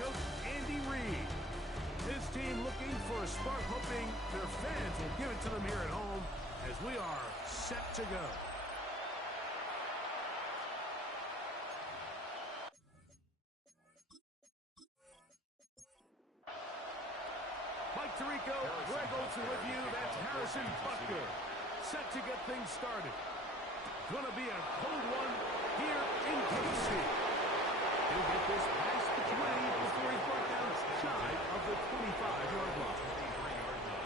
coach Andy Reid. This team looking for a spark, hoping their fans will give it to them here at home as we are set to go. Mike Tirico, Greg Olsen with you. That's Harrison Butker. Set to get things started. Going to be a cold one here in KC. He'll get this past the 20 before he's brought down shy of the 25-yard line.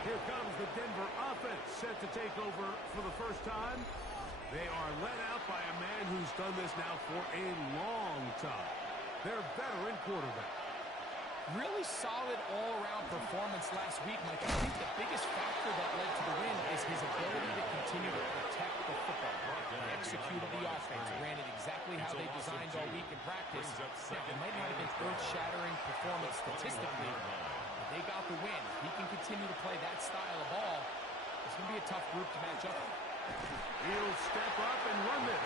Here comes the Denver offense set to take over for the first time. They are led out by a man who's done this now for a long time. Their veteran quarterback. Really solid all-around performance last week, Mike. I think the biggest factor that led to the win is his ability to continue to protect the football. He executed the offense, ran it exactly how they designed all week in practice. Now, it might not have been earth-shattering performance statistically, but they got the win. If he can continue to play that style of ball, it's going to be a tough group to match up with. He'll step up and run this.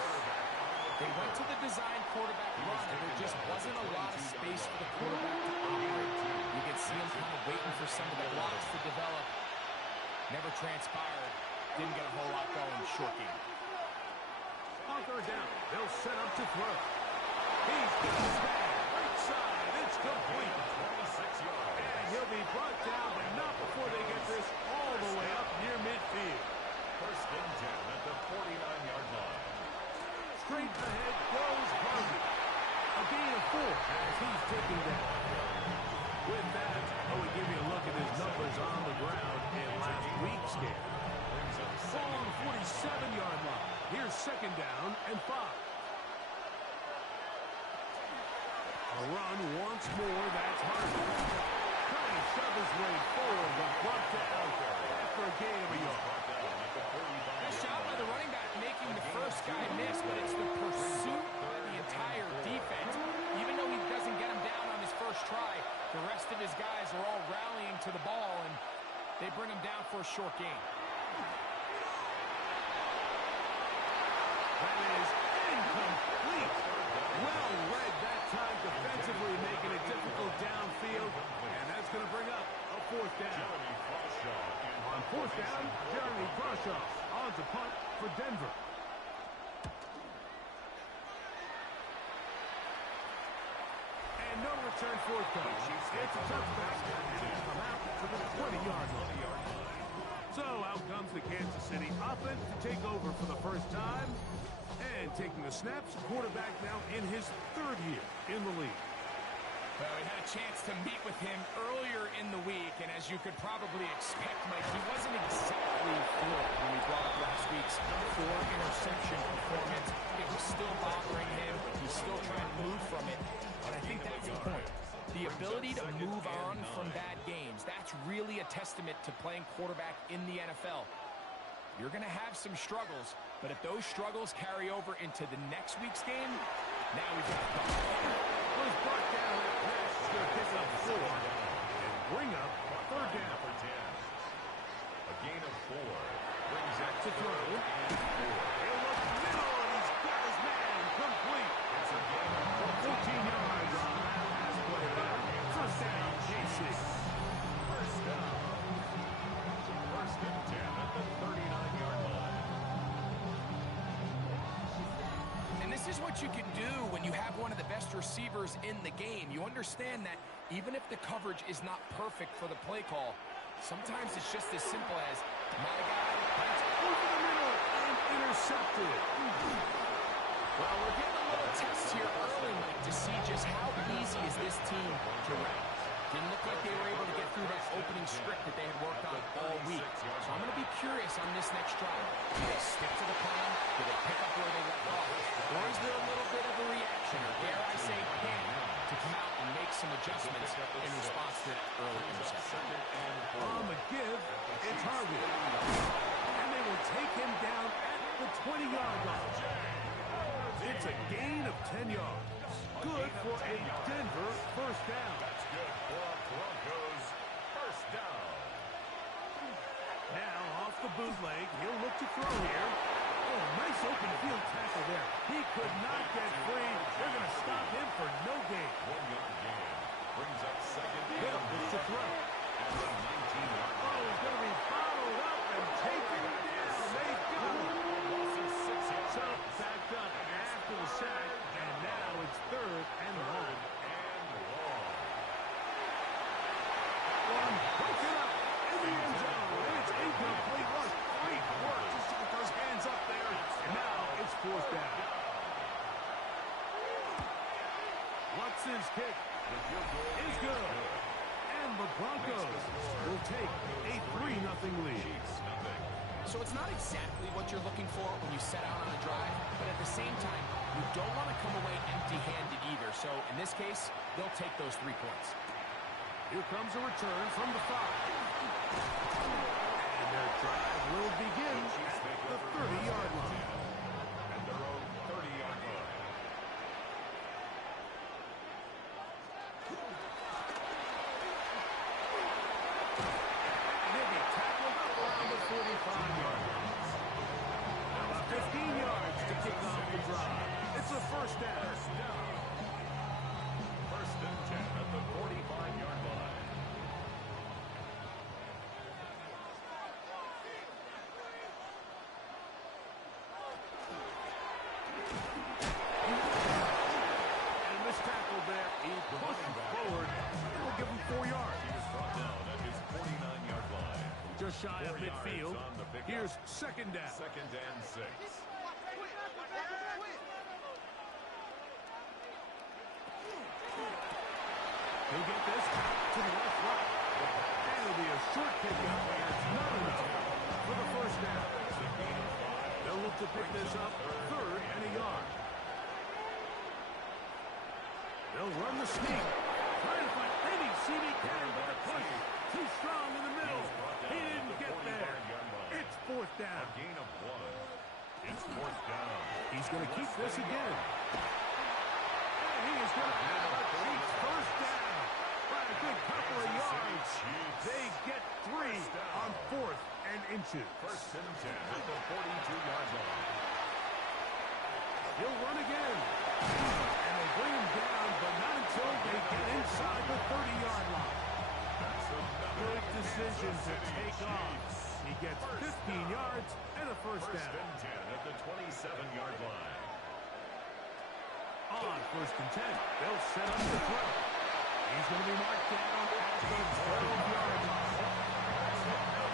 They went to the design quarterback run, and there just wasn't a lot of space for the quarterback to operate. You could see him kind of waiting for some of the blocks to develop. Never transpired. Didn't get a whole lot going. Short game. On third down, they'll set up to throw. He's got his man. Right side. It's complete. 26 yards. And he'll be brought down, but not before they get this all the way up near midfield. First and 10 at the 49-yard line. Straight ahead goes Harvey. A gain of 4 as he's taken down. With that, we give you a look at his numbers on the ground in last week's game. Ball on the 47-yard line. Here's second down and 5. A run once more. That's Harvey. Trying to shove his way forward, but brought down after a gain of a yard. Nice job by the running back making the first guy miss, but it's the pursuit by the entire defense. Even though he doesn't get him down on his first try, the rest of his guys are all rallying to the ball, and they bring him down for a short gain. That is incomplete. Well read that time defensively, making it difficult downfield, and that's going to bring up a fourth down. On fourth down, Jeremy Crawshaw on to punt for Denver. And no return forthcoming. It's a touchback, and it's come out to the 20-yard line. So out comes the Kansas City offense to take over for the first time. And taking the snaps, quarterback now in his third year in the league. Well, we had a chance to meet with him earlier in the week, and as you could probably expect, Mike, he wasn't exactly thrilled when we brought up last week's 4-interception performance. It was still bothering him. He's still trying to move from it, but I think that's the point. The ability to move on from bad games, that's really a testament to playing quarterback in the NFL. You're going to have some struggles, but if those struggles carry over into the next week's game, now we've got a problem. Was brought down that pass. It's going to pick up 4 and bring up third down for 10. A gain of 4 brings that to throw. He'll look middle, and he's got his man complete. It's a gain of 14 yards on that pass play there. First down, KC. First down. First and 10 at the 39-yard line. And this is what you can do when you have one of the best receivers in the game. You understand that even if the coverage is not perfect for the play call, sometimes it's just as simple as, my guy, that's over the middle and intercepted. Well, we're getting a little test here early, Mike, to see just how easy is this team to rank. Didn't look like they were able to get through that opening script that they had worked on all week. So I'm going to be curious on this next drive. Do they stick to the plan? Do they pick up where they left off? Or is there a little bit of a reaction, or dare I say panic, to come out and make some adjustments in response to that early interception? On the give, it's Harvey. And they will take him down at the 20-yard line. It's a gain of 10 yards. Good for a Denver first down. That's good for a Broncos first down. Now off the bootleg, he'll look to throw here. Oh, nice open field tackle there. He could not get free. They're going to stop him for no gain. 1 yard gain brings will take a 3-0 lead. So it's not exactly what you're looking for when you set out on a drive, but at the same time, you don't want to come away empty-handed either. So in this case, they'll take those 3 points. Here comes a return from the 5. And their drive will begin at the 30-yard line. At their own 30-yard line. And they'll be tackled up around the 45-yard line. About 15 yards to kick off the drive. It's a first down. First and 10 at the 45-yard line. And this tackle there, he pushes forward. It'll give him 4 yards. He is brought down at his 49-yard line. Just shy of 4 yards midfield. on the pickup. Here's second down. Second and 6. He'll get this to the left right. And it'll be a short pickup, and it's not enough for the first down. They'll look to pick this up, 3rd and a yard. They'll run the sneak. Trying to find any seam he can, but the push too strong in the middle. He didn't get there. It's 4th down. A gain of 1. It's 4th down. He's going to keep this again. And he is going to have a Chiefs first down. By a good couple of yards. They get 3 on 4th and inches. First and 10 at the 42-yard line. He'll run again. And they bring him down, but not until they get inside the 30-yard line. Good decision to take off. He gets 15 yards and a first down. First and 10 at the 27-yard line. On first and 10, they'll set up the throw. He's going to be marked down at the 12-yard line.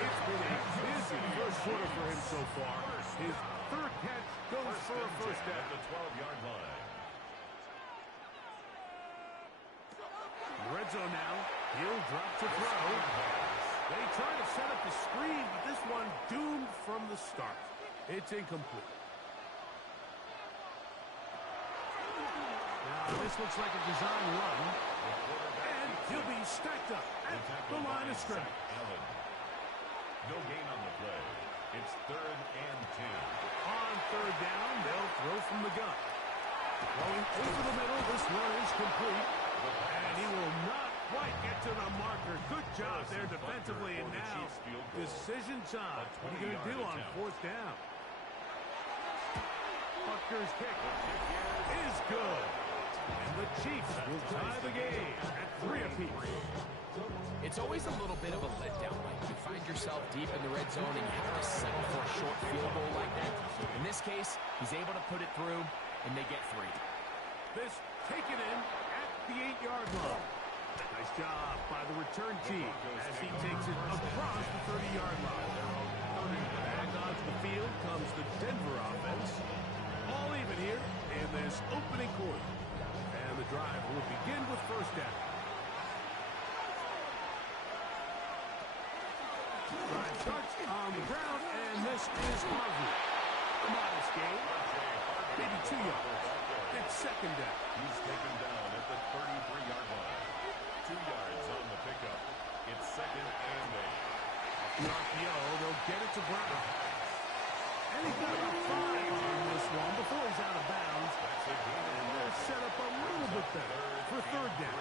It's been a busy first quarter for him so far. His 3rd catch goes for a first down. At the 12-yard line. Red zone now. He'll drop to throw. They try to set up the screen, but this one doomed from the start. It's incomplete. Now, this looks like a design run. And he'll be stacked up at the line of scrimmage. No gain on the play. It's 3rd and 2. On 3rd down, they'll throw from the gun. Going over the middle, this one is complete. And he will not quite get to the marker. Good job there defensively. And now, decision time. What are you going to do on 4th down? Butker's kick is good. And the Chiefs will tie the game at 3 apiece. It's always a little bit of a letdown when you find yourself deep in the red zone and you have to settle for a short field goal like that. In this case, he's able to put it through, and they get 3. This taken in at the 8-yard line. Nice job by the return team as he takes it across the 30-yard line. Back onto the field comes the Denver offense. All even here in this opening quarter. And the drive will begin with first down. Drive starts on the ground, and this is Harvey. A modest gain, maybe 2 yards. It's second down. He's taken down at the 33-yard line. 2 yards on the pickup. It's 2nd and 8. RPO, they'll get it to Brown. And he's got about 5 on this one before he's out of bounds. And they're set up a little bit better for 3rd down.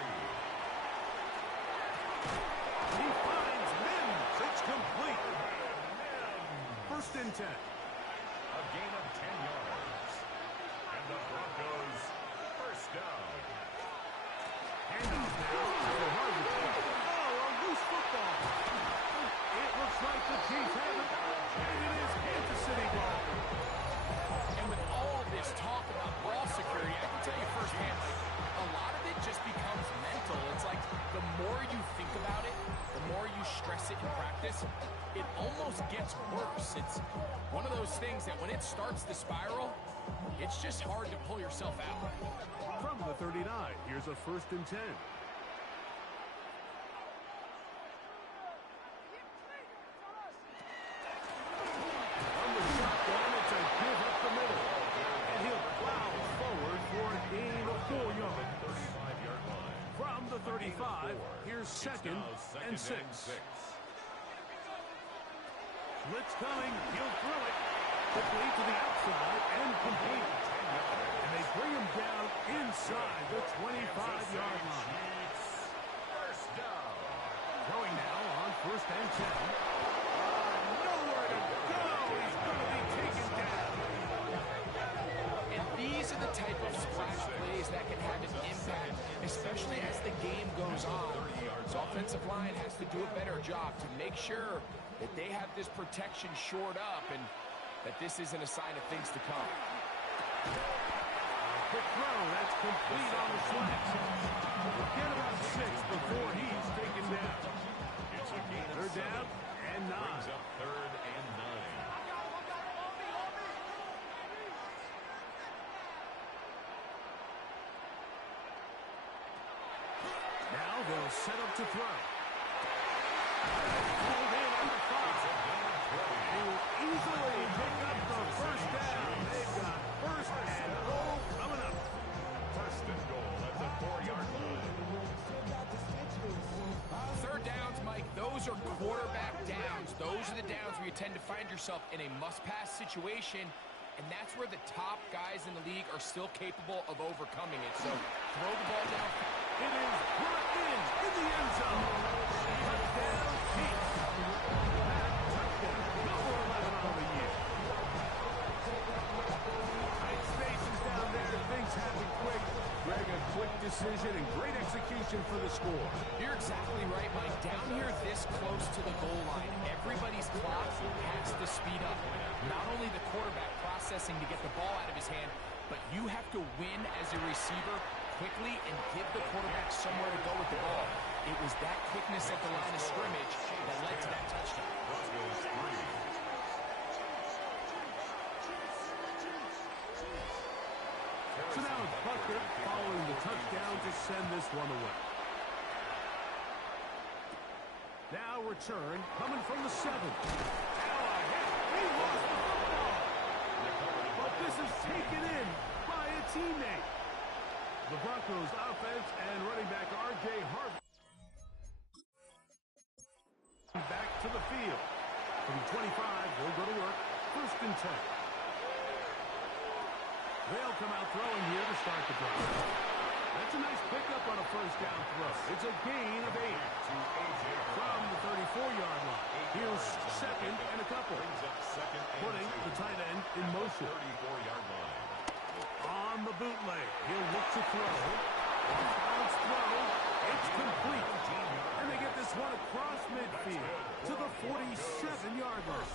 He finds Mims. It's complete. First and 10. A gain of 10 yards. And the Broncos first down. Handoff now to Harvey. Oh, a loose football. It looks like the Chiefs have it. And it is Kansas City ball. And with all this talk about ball security, I can tell you firsthand, a lot of it just becomes mental. It's like the more you think about it, the more you stress it in practice, it almost gets worse. It's one of those things that when it starts to spiral, it's just hard to pull yourself out. From the 39, here's a first and 10. drive. Here's second and 6. Blitz coming. He'll throw it quickly to the outside and complete. And they bring him down inside the 25-yard line. First down. Throwing now on 1st and 10. Nowhere to go. He's going to be taken down. And these are the type of splash plays that can have an impact, especially as the game goes on. The offensive line has to do a better job to make sure that they have this protection shored up and that this isn't a sign of things to come. Quick throw, that's complete on the slant. We'll get about 6 before he's taken down. It's a gain of 3rd down and 9. Brings up 3rd and 9. Now they'll set up to throw. Pulled in on the 5. They will easily pick up the 1st down. They've got 1st and goal coming up. 1st and goal at the 4-yard line. 3rd downs, Mike, those are quarterback downs. Those are the downs where you tend to find yourself in a must-pass situation, and that's where the top guys in the league are still capable of overcoming it. So throw the ball down. It is brought in the end zone. Touchdown, Chiefs. Touchdown, number 11 on the year. Tight spaces down there. Things happen quick. Greg, a quick decision and great execution for the score. You're exactly right, Mike. Down here this close to the goal line, everybody's clock has to speed up. Not only the quarterback processing to get the ball out of his hand, but you have to win as a receiver quickly and give the quarterback somewhere to go with the ball. It was that quickness at the line of scrimmage that led to that touchdown. Broncos 3. So now it's Butker following the touchdown to send this one away. Now return coming from the 7. He lost the football. But this is taken in by a teammate. The Broncos offense and running back R.J. Harvey back to the field. From 25, they'll go to work. 1st and 10. They'll come out throwing here to start the drive. That's a nice pickup on a 1st down throw. It's a gain of 8 from the 34-yard line. Here's 2nd and a couple. Putting the tight end in motion. 34-yard line. On the bootleg, he'll look to throw. Off-balance throw. It's complete. And they get this one across midfield to the 47-yard line.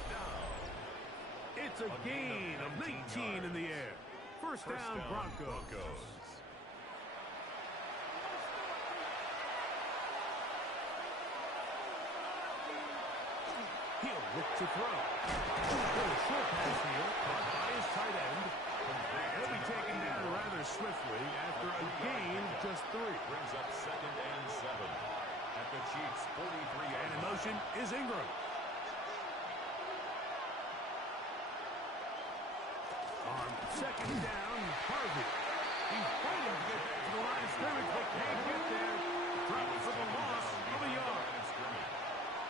It's a gain of 19 in the air. First down, Broncos. He'll look to throw. A short pass here, caught by his tight end. He'll be taken down rather swiftly after a gain of just 3. Brings up 2nd and 7 at the Chiefs' 43-yard And in motion is Ingram. On 2nd down, Harvey. He's fighting to get to the line of scrimmage, but can't get there. Drops for the loss of a yard.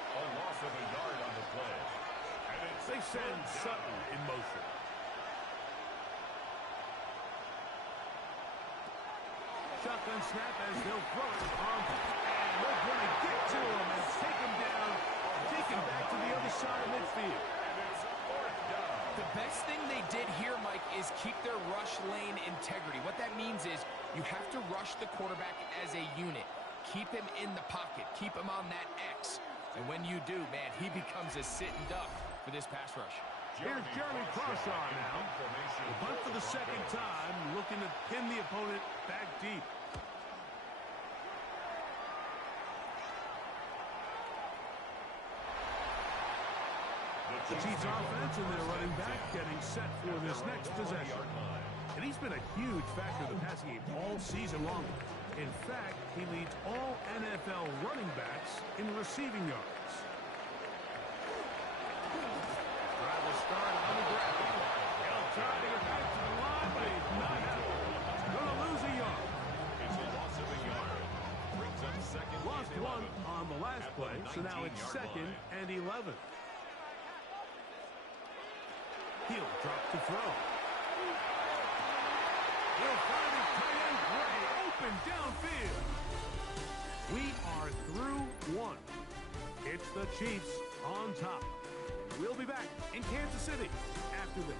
A loss of a yard on the play. And it's They send Sutton in motion. Shotgun snap as they'll throw it on. And they're going to get to him and take him down. Take him back to the other side of midfield. The best thing they did here, Mike, is keep their rush lane integrity. What that means is you have to rush the quarterback as a unit. Keep him in the pocket. Keep him on that X. And when you do, man, he becomes a sitting duck for this pass rush. Here's Jeremy Crawshaw now. The punt for the 2nd time, looking to pin the opponent back deep. The Chiefs offense and their running back getting set for this next possession. And he's been a huge factor in the passing game all season long. In fact, he leads all NFL running backs in receiving yards. Try to start on the ground. He'll try to get back to the line, but he's not out. Going to lose a yard. It's a loss of a yard. Brings Brings up second Lost and 11. one on the last play, so now it's 2nd and 11. He'll drop to throw. He'll find his tight end Gray open downfield. We are through one. It's the Chiefs on top. We'll be back in Kansas City after this.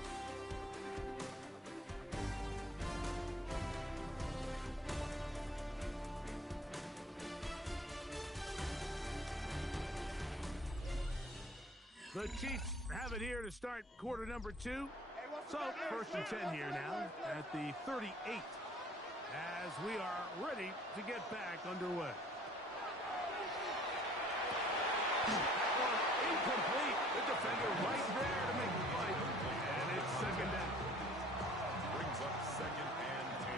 The Chiefs have it here to start quarter number 2. So, 1st and 10 here now at the 38 as we are ready to get back underway. That one incomplete. The defender right there to make the fight. And it's 2nd down. Brings up 2nd and 10.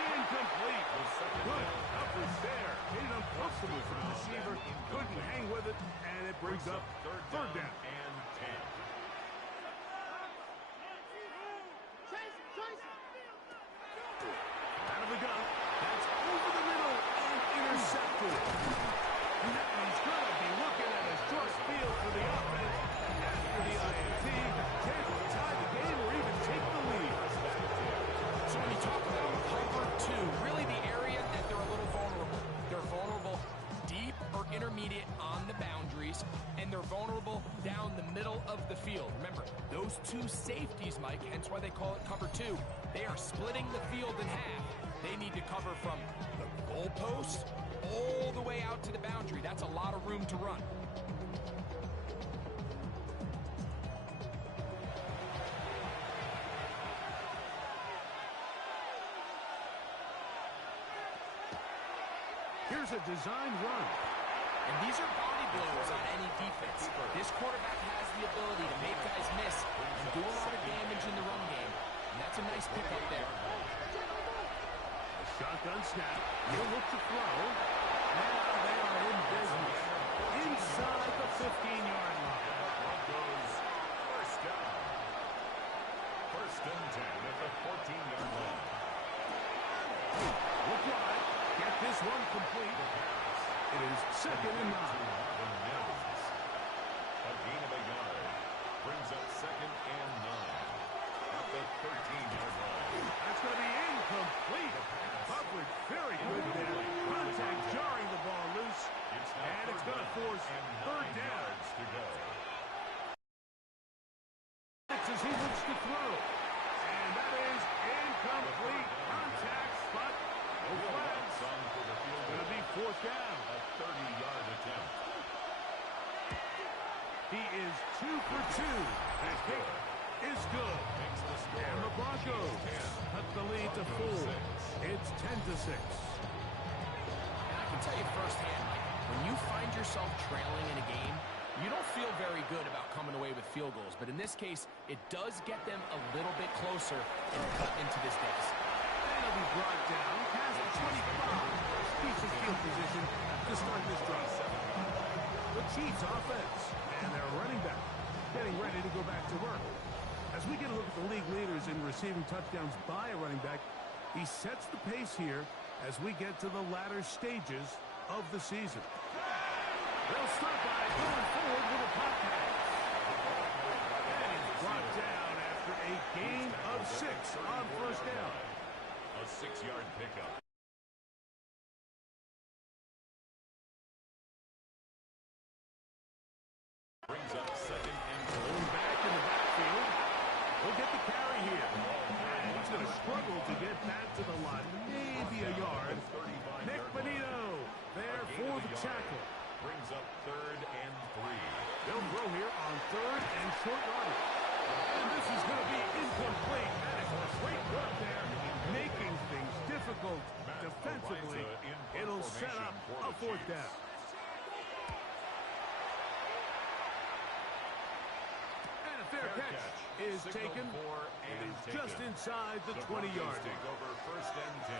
Incomplete. Good coverage there. Made it uncomfortable for the receiver. Couldn't hang with it, and it brings up 3rd down. And 10. Out of the gun. That's over the middle and intercepted. Now he's going to be looking at a short field for the offense after the INT. Chance to tie the game or even take the lead. So when you talk about cover 2, really the area that they're a little vulnerable. They're vulnerable deep or intermediate on the boundaries, and they're vulnerable down the middle of the field. Remember, those 2 safeties, Mike, hence why they call it cover 2. They are splitting the field in half. They need to cover from the goalpost all the way out to the boundary. That's a lot of room to run. Here's a design run. And these are body blows on any defense. This quarterback has the ability to make guys miss and do a lot of damage in the run game. And that's a nice pickup there. A shotgun snap. He'll look to throw. Now they are in business. Inside the 15-yard line. Broncos, 1st down. 1st and 10 at the 14-yard line. Look wide. Get this one complete. It is 2nd and 9. A gain of a yard. Brings up 2nd and 9 at the 13-yard line. That's going to be incomplete. Coverage very good there. Contact jarring the ball loose. And it's going to force 3rd down. To go. As he looks to throw. And that is incomplete. Contact, but no flags. Going to be 4th down. A 30-yard attempt. He is 2 for 2. His kick is good. And the Broncos cut the lead to 4. It's 10-6. I can tell you firsthand, when you find yourself trailing in a game, you don't feel very good about coming away with field goals. But in this case, it does get them a little bit closer and cut into this deficit. And he'll be brought down past the 25. Decent field position to start this drive. The Chiefs offense and their running back getting ready to go back to work. As we get a look at the league leaders in receiving touchdowns by a running back, he sets the pace here as we get to the latter stages of the season. They'll start by going forward with a pop pass. And he's brought down after a gain of 6 on 1st down. A 6-yard pickup. Brings up 2nd and 4. Going back in the backfield. We'll get the carry here. And he's going to struggle to get back to the line. Maybe a yard. Nick Benito there for the tackle. Brings up 3rd and 3. They'll throw here on 3rd and short yardage. And this is going to be incomplete. That is great work there, making things difficult defensively. It'll set up a 4th down. fair catch is taken. It is just inside the 20-yard line.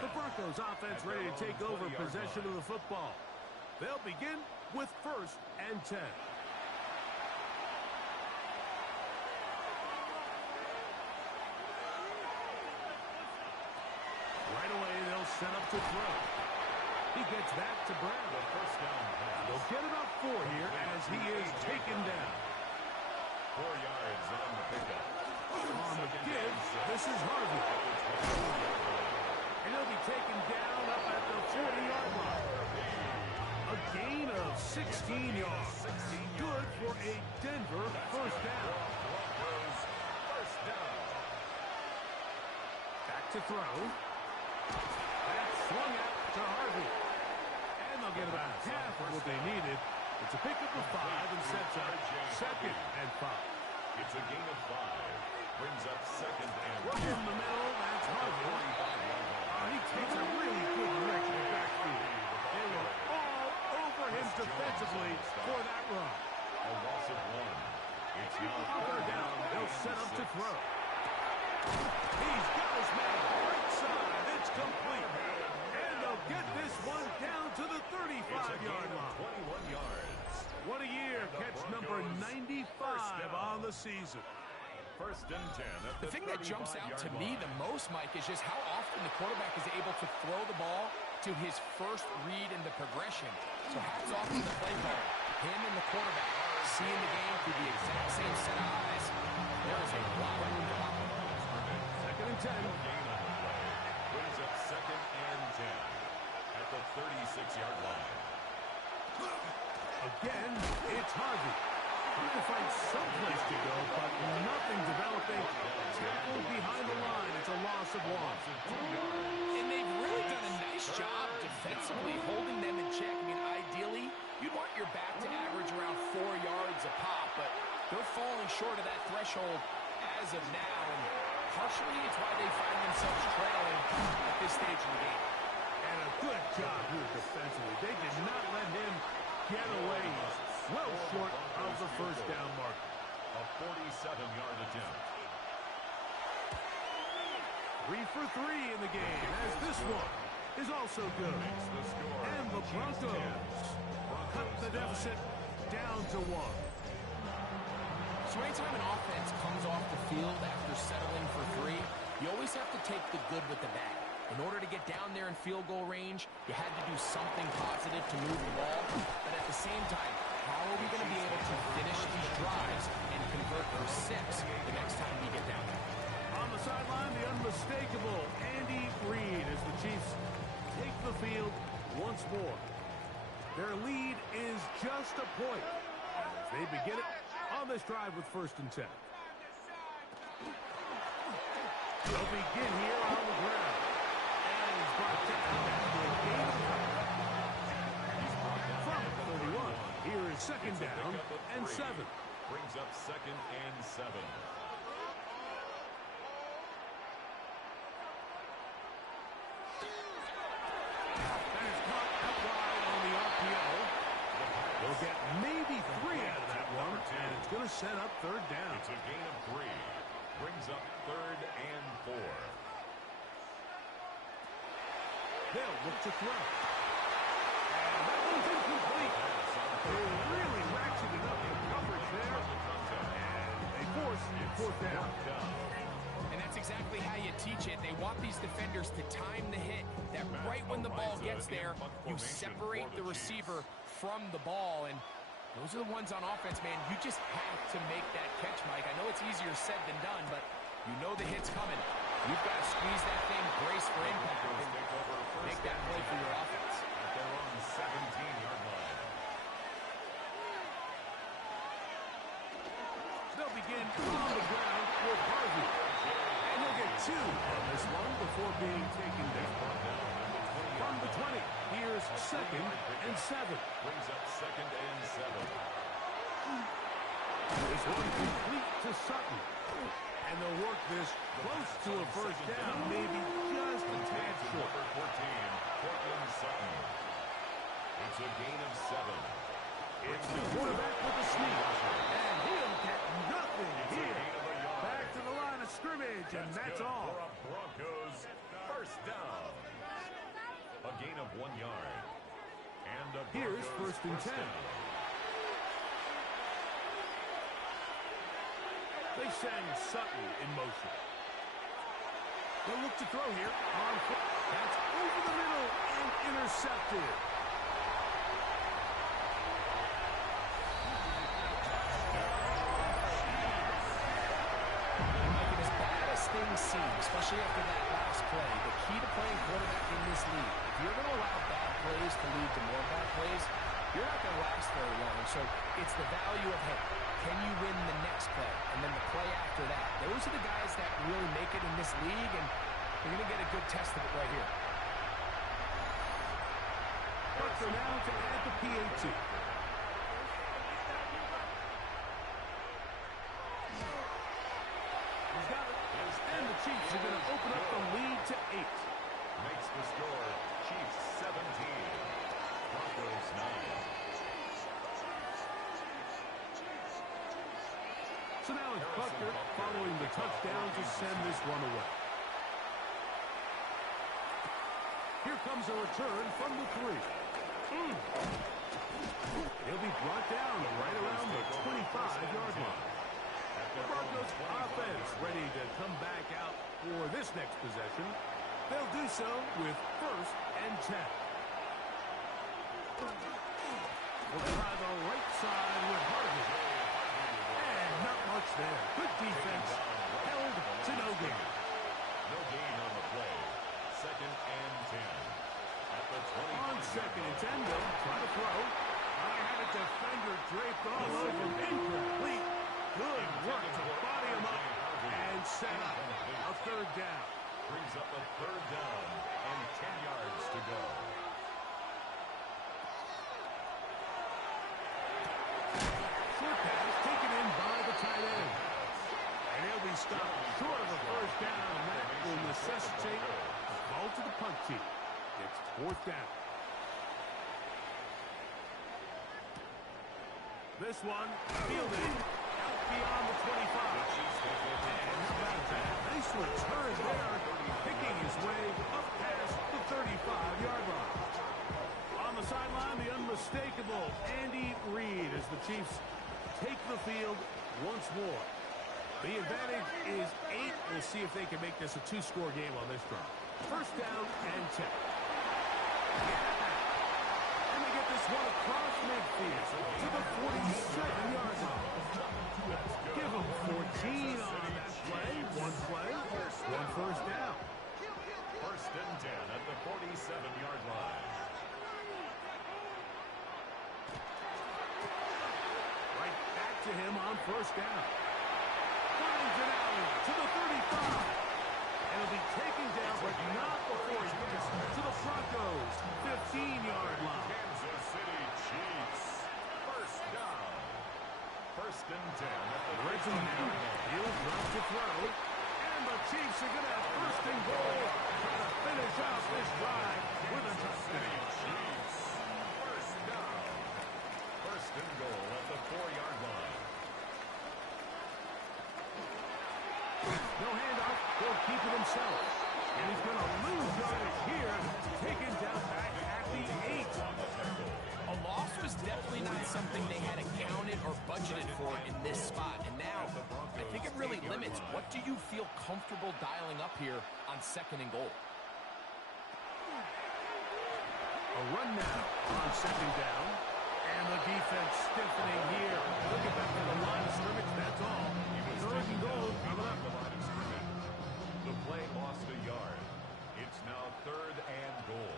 The Broncos offense ready to take over possession of the football. They'll begin with 1st and 10. Right away, they'll set up to throw. He gets back to Brown. They'll get about 4 here as he is taken down. 4 yards on the pickup. On the give, this is Harvey. And he'll be taken down up at the 40-yard line. A gain of 16 yards. Good for a Denver first down. Back to throw. That's swung out to Harvey. And they'll get about half of what they needed. It's a pickup of 5 and sets up 2nd and 5. It's a gain of 5. Brings up 2nd and 5. Work in the middle, that's Harvey. He takes a really good lick in the backfield. They were all over him defensively for that run. A loss of 1. It's now 3rd down. They'll set up to throw. He's got his man right side. It's complete. And they'll get this one down to the 35-yard line. 21 yards. What a year. Catch number 95 on the season. 1st and 10. The thing that jumps out to me the most, Mike, is just how often the quarterback is able to throw the ball to his first read in the progression. So hats off to the play caller. Him and the quarterback seeing the game through the exact same set of eyes. There is a lot of room to operate. 2nd and 10. Gain on the play. Brings up 2nd and 10 at the 36-yard line. Again, it's Harvey. Trying to find someplace to go, but nothing developing. Tackled behind the line. It's a loss of 1. And they've really done a nice job defensively holding them in check. I mean, ideally, you'd want your back to average around 4 yards a pop, but they're falling short of that threshold as of now. And partially, it's why they find themselves trailing at this stage in the game. And a good job here defensively. They did not let him get away. He's well short of the first down mark. A 47-yard attempt. 3 for 3 in the game, as this one is also good. And the Broncos cut the deficit down to 1. So anytime an offense comes off the field after settling for 3, you always have to take the good with the bad. In order to get down there in field goal range, you had to do something positive to move the ball. But at the same time, how are we going to be able to finish these drives and convert for 6 the next time we get down there? On the sideline, the unmistakable Andy Reid as the Chiefs take the field once more. Their lead is just a point as they begin it on this drive with 1st and 10. They'll begin here on the ground. And he's brought down after a gain of 5. From 31, here is 2nd down and 7. Brings up 2nd and 7. They'll get maybe 3 out of that one, and it's going to set up 3rd down. It's a gain of 3. Brings up 3rd and 4. They'll look to throw. And that one's incomplete. They really ratcheted up the coverage there. And they force 4th down. And that's exactly how you teach it. They want these defenders to time the hit, that right when the ball gets there, you separate the receiver from the ball. And those are the ones on offense, man. You just have to make that catch, Mike. I know it's easier said than done, but you know the hit's coming. You've got to squeeze that thing, brace for impact, and make that play for your offense. At their own 17-yard line. They'll begin on the ground with Harvey. And he'll get 2 on this one before being taken down. From the 20, here's 2nd and 7. Brings up 2nd and 7. This one complete to Sutton. And they'll work this close to a 1st down, maybe just a tad short. Number 14, Cortland Sutton. It's a gain of 7. It's the quarterback with the sneak. And he'll get nothing here. Back to the line of scrimmage, and that's all. For a Broncos first down. A gain of 1 yard. And a Here's Broncos first and 10. down. They send Sutton in motion. They'll look to throw here. On foot. That's over the middle and intercepted. As bad as things seem, especially after that last play, the key to playing quarterback in this league, if you're going to allow bad plays to lead to more bad plays, you're not going to last very long. So it's the value of, hey, can you win the next play? And then the play after that. Those are the guys that really make it in this league, and you're going to get a good test of it right here. Butker now to add the PAT. He's got it. And the Chiefs are going to open up the lead to 8. Makes the score Chiefs 17. Broncos 9. So now it's Butker following the touchdown to send this one away. Here comes a return from the 3. He'll be brought down right around the 25-yard line. The Broncos offense ready to come back out for this next possession. They'll do so with first and 10. We'll try the right side with Harvey. And not much there. Good defense. Held to no gain. No gain on the play. Second and 10. At the 20. On second and 10, they'll try to throw. I had a defender draped all over him. Incomplete. Good work to body him up and set up a third down. Brings up a third down and 10 yards to go. Short pass taken in by the tight end. And he'll be stopped short of a first down, and that will necessitate a call to the punt team. It's fourth down. This one fielded out beyond the 25. And how about that? Nice return there, picking his way up past the 35-yard line. On the sideline, the unmistakable Andy Reid as the Chiefs take the field once more. The advantage is 8. We'll see if they can make this a 2-score game on this drive. First down and 10. And they get this one across midfield to the 47-yard line. Give them 14 on that play. One play, one first down. First and 10 at the 47-yard line. Right back to him on first down. Finds an alley to the 35. And he'll be taken down, but not before he gets to the Broncos' 15-yard line. Kansas City Chiefs. First down. First and 10 at the Red zone now. He'll drop to throw. And the Chiefs are going to have first and goal. Try to finish out this drive with a touchdown. Chiefs. First down. First and goal at the 4-yard line. No handoff. He'll keep it himself. And he's going to lose yardage here. Taken down back at the 8. A loss was definitely not something they had accounted or budgeted for in this spot. And now, I think it really limits what do you feel comfortable dialing up here on second and goal. A run now on second down. And the defense stiffening here. Looking back to the line of scrimmage, that's all. Third and goal coming up. The play lost a yard. It's now third and goal.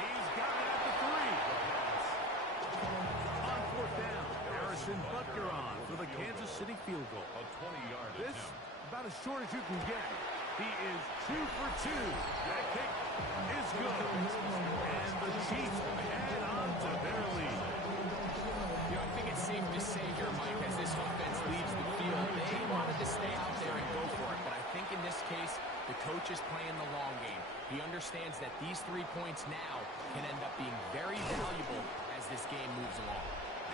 He's got it at the 3. On fourth down, Harrison Butker on for the Kansas City field goal. A 20-yard This, attempt. about as short as you can get. He is 2 for 2. That kick is good. And the Chiefs add on to their lead. You know, I think it's safe to say here, Mike, as this offense leaves the field, they wanted to stay out there and go for it. But I think in this case, the coach is playing the long game. He understands that these 3 points now can end up being very valuable as this game moves along.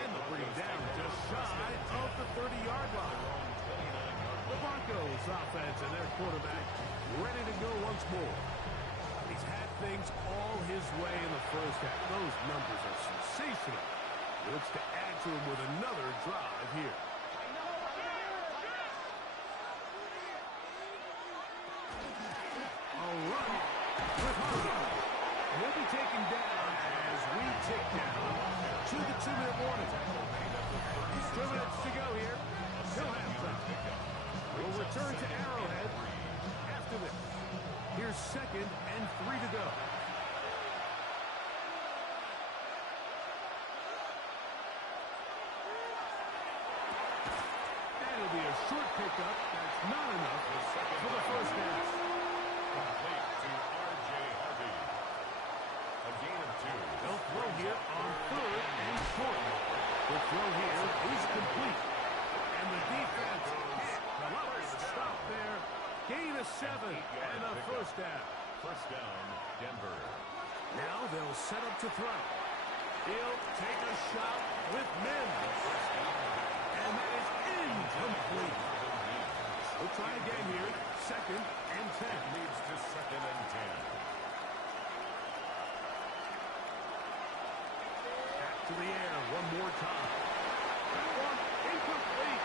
And they'll bring him down just shy of the 30-yard line. The Broncos offense and their quarterback ready to go once more. He's had things all his way in the first half. Those numbers are sensational. He looks to add to him with another drive here. A run with Hardy. He'll be taken down as we tick down to the 2-minute warning. 2 minutes to go here. Till halftime. We'll return to Arrowhead after this. Here's 2nd and 3 to go. And it'll be a short pickup. That's not enough for the first down. Complete to R.J. Harvey. A gain of 2. They'll throw here on 3rd and short. The throw here is complete. And the defense can't come up with a stop there. Gain of 7 and a first down. First down, Denver. Now they'll set up to throw. He'll take a shot with Mims. And that is incomplete. We'll try again here. 2nd and 10. Leads to 2nd and 10. Back to the air one more time. That one incomplete.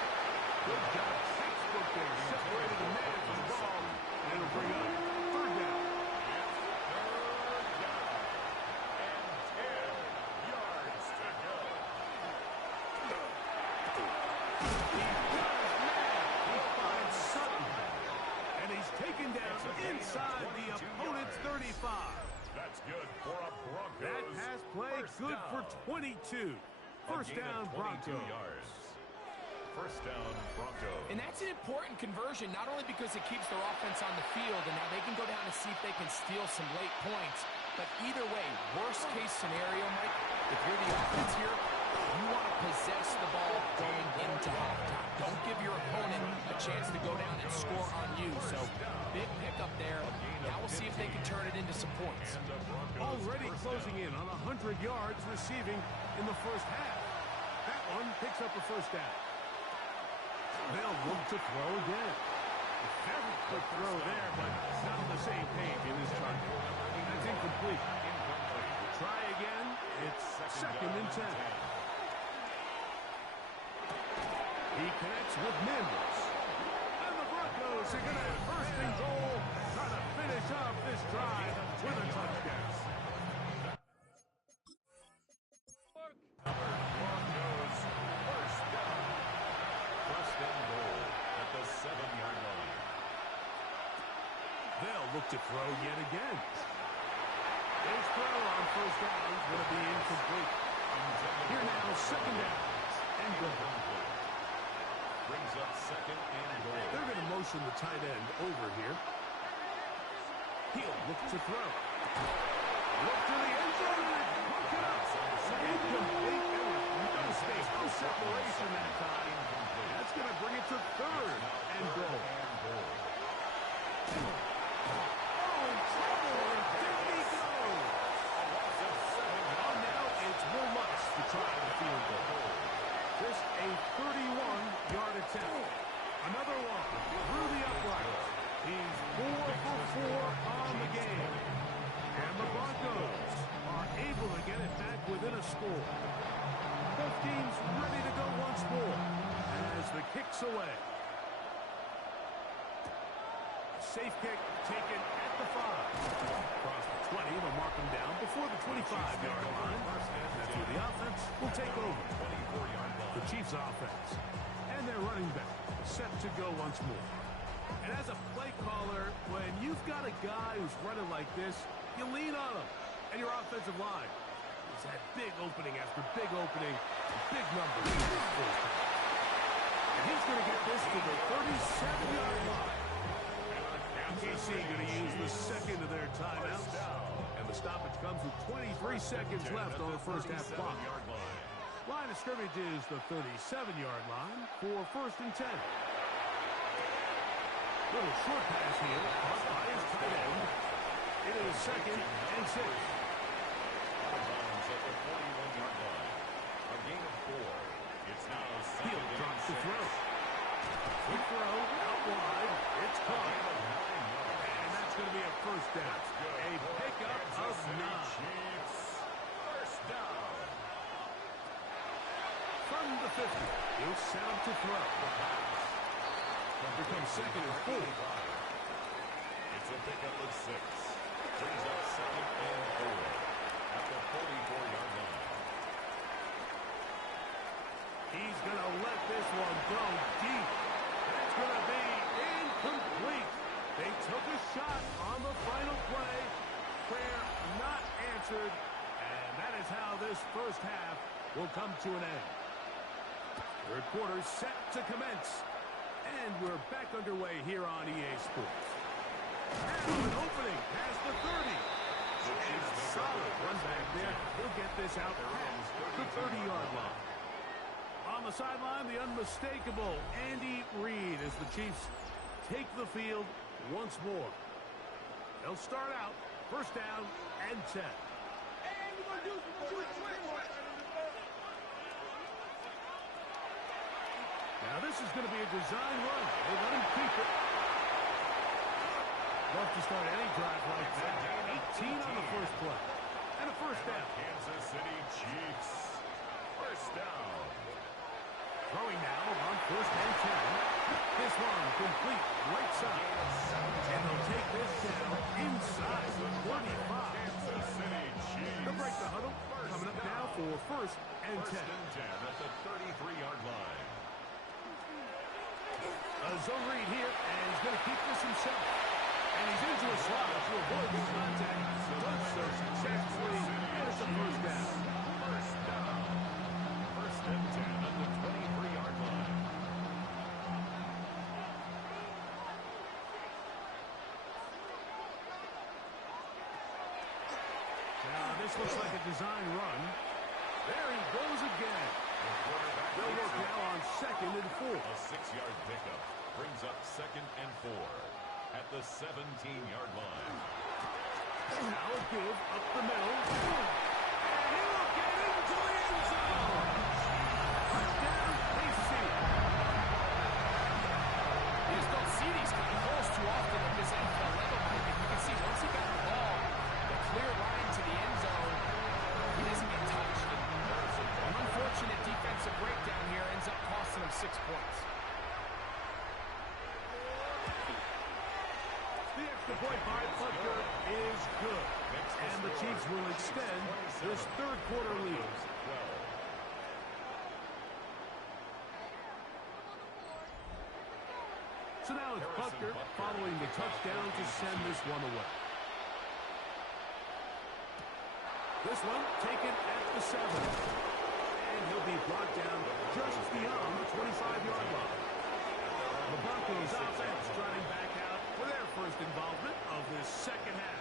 Good job. 6 foot there. Separated the man from the ball. And it'll bring up 3rd down. Taken down inside the opponent's 35. That's good for a Broncos. That has played good for 22. First down, Broncos. First down, Broncos. And that's an important conversion, not only because it keeps their offense on the field, and now they can go down and see if they can steal some late points. But either way, worst case scenario, Mike, if you're the offense here, you want to possess the ball going into halftime. Don't give your opponent a chance to go down and score on you. So, big pickup there. Now we'll see if they can turn it into some points. Already closing in on 100 yards receiving in the first half. That one picks up a first down. They'll look to throw again. Very quick throw there, but not on the same page in his target. That's incomplete. Try again. It's 2nd and 10. He connects with Mims. And the Broncos are going to have 1st and goal, trying to finish off this drive with a touchdown. Broncos first down. 1st and goal at the 7-yard line. They'll look to throw yet again. His throw on first down is going to be incomplete. Here now, 2nd down and goal. Brings up 2nd and goal. They're going to motion the tight end over here. He'll look to throw. Look to the end zone. Look it up. Incomplete. No space, no separation that time. That's going to bring it to 3rd and goal. Oh, in trouble. And there he goes. Oh, now it's Will Lutz to try the field goal. Just a 31-yard attempt. Another one through the uprights. He's 4 for 4 on the game. And the Broncos are able to get it back within a score. Both teams ready to go once more as the kick's away. Safe kick taken at the 5. Across the 20, they'll mark him down before the 25-yard line. That's where the offense will take over. The Chiefs offense and their running back set to go once more. And as a play caller, when you've got a guy who's running like this, you lean on him. And your offensive line has had big opening after big opening, and big numbers in this first half. And he's going to get this to the 37-yard line. KC going to use the 2nd of their timeouts. And the stoppage comes with 23 seconds left on the first half clock. Line of scrimmage is the 37-yard line for 1st and 10. Little short pass here, caught by his tight end. It is second and 6. Out of bounds at the 41-yard line. A gain of 4. It's now second Field drops the and 6. throw. Quick throw out wide. It's caught. And that's going to be a first down. A pickup of 9. Chiefs. First down. From the 50. He'll set up to throw. Here comes second and 4. It's a pickup of 6. Brings up second and 4 at the 44-yard line. He's going to let this one go deep. That's going to be incomplete. They took a shot on the final play. Prayer not answered. And that is how this first half will come to an end. Third quarter set to commence. And we're back underway here on EA Sports. Now an opening past the 30. And a solid run back there. He'll get this out past the 30-yard line. On the sideline, the unmistakable Andy Reid as the Chiefs take the field once more. They'll start out first down and 10. Now this is going to be a design run. They let him keep it. Love to start any drive like that. 18 on the first play. And a first down. Kansas City Chiefs. First down. Throwing now on first and 10. This one complete right side. And they'll take this down inside the 25. Kansas City Chiefs. They'll break the huddle. Coming up now for first and 10. First and 10 at the 33-yard line. A zone read here, and he's going to keep this himself. And he's into a slot to avoid the contact. Does so successfully. And it's a first down. First down. First and 10 at the 23-yard line. Now, this looks like a design run. There he goes again. They'll work now on second and 4. A 6-yard pickup brings up second and 4 at the 17-yard line. Now a give up the middle. And he will get into the end zone. Touchdown, KC. You just don't see these kind of goals too often at this NFL level. You can see once he got the ball, the clear line to the end zone, he doesn't get touched. An unfortunate defensive breakdown here ends up costing him 6 points. The extra point by Butker is good. And the Chiefs will extend this third quarter lead. So now it's Butker following the touchdown to send this one away. This one taken at the 7. And he'll be brought down just beyond the 25-yard line. The Broncos offense trotting back out for their first involvement of this second half.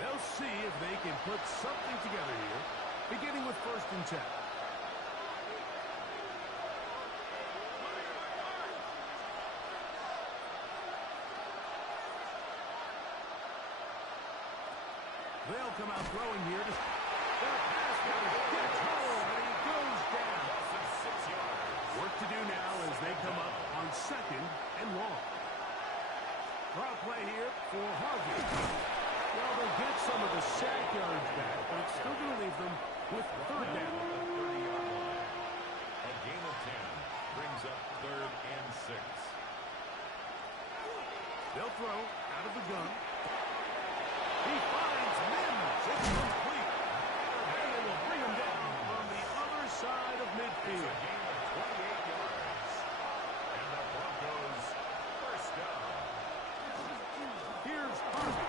They'll see if they can put something together here, beginning with first and 10. They'll come out throwing here. Their pass gets home, and he goes down. 6 yards. Work to do now as they come up on second and long. Draw play here for Harvey. Well, they'll get some of the sack yards back, but it's still going to leave them with third down. The 30-yard line. A gain of 10 brings up third and 6. They'll throw out of the gun. He finds Mims. It's complete. And they will bring him down on the other side of midfield. It's a gain of 28 yards. And the Broncos first down. Here's Harvey.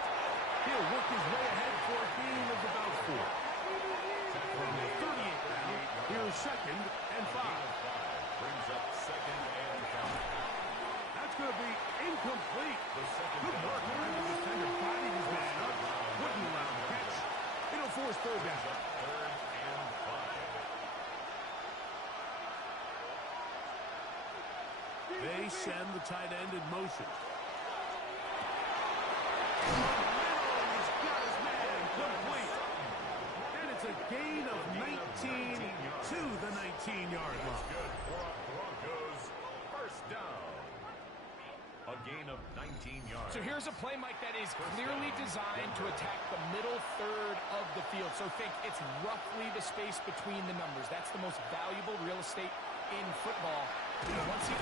He'll work his way ahead for a gain of about 4. From the 38 now, here's second and 5. Brings up second and 5. That's going to be incomplete. The second Good down. work by the defender fighting his man up. Wouldn't allow the catch. It'll force third down. Third and 5. They send the tight end in motion. yards. So here's a play, Mike, that is clearly designed to attack the middle third of the field. So think it's roughly the space between the numbers. That's the most valuable real estate in football. You know, once you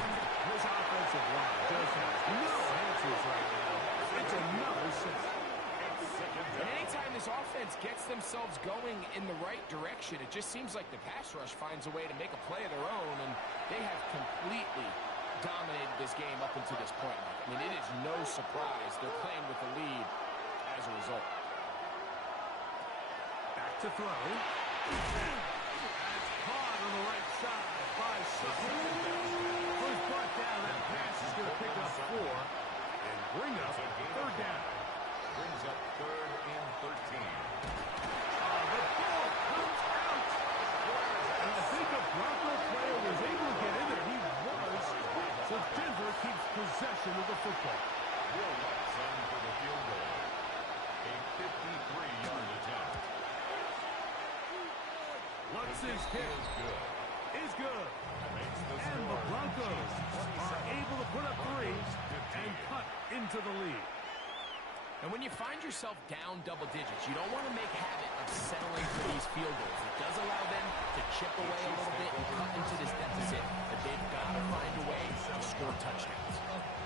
This offensive line just has no answers right now. It's another set. And anytime this offense gets themselves going in the right direction, it just seems like the pass rush finds a way to make a play of their own, and they have completely dominated this game up until this point. I mean, it is no surprise they're playing with the lead as a result. Back to throw. That's caught on the right side by Sutton. First brought down, that pass is going to pick up 4 and bring up third down. Brings up 3rd and 13. The ball comes out. And I think a Bronco player was able to get in there. He was. So Denver keeps possession of the football. Will Watson for the field goal. A 53-yard attempt. Watson's kick is good. And the Broncos are able to put up 3 and cut into the lead. And when you find yourself down double digits, you don't want to make habit of settling for these field goals. It does allow them to chip away a little bit and cut into this deficit, but they've got to find a way to score touchdowns.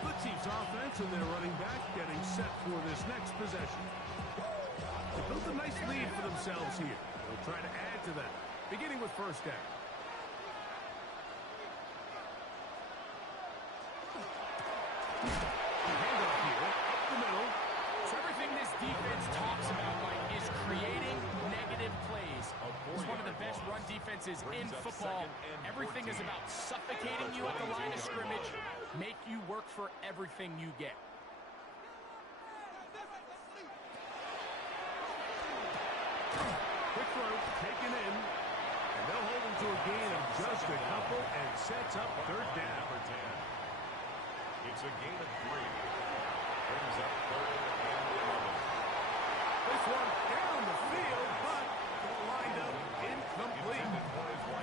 The Chiefs offense and their running back getting set for this next possession. They built a nice lead for themselves here. They'll try to add to that, beginning with first down. Handoff here, up the middle. So everything this defense talks about, Mike, is creating negative plays. It's one of the best run defenses in football. Everything is about suffocating you at the line of scrimmage, make you work for everything you get. Quick throw, taken in, and they'll hold him to a gain of just a couple and sets up third down. Number 10. It's a gain of 3. Brings up 3rd and 11. This one down the field, but lined up incomplete.